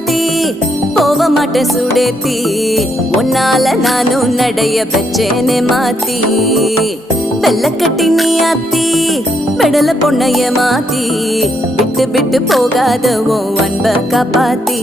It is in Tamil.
சாத்தி போக மாட்டேன் சுடேத்தி உன்னால நானும் நடைய பெச்சேனே மாத்தி வெள்ளக்கட்டி நீ ஆத்தி பெடல பொண்ணைய மாத்தி விட்டு விட்டு போகாத உன் அன்ப காப்பாத்தி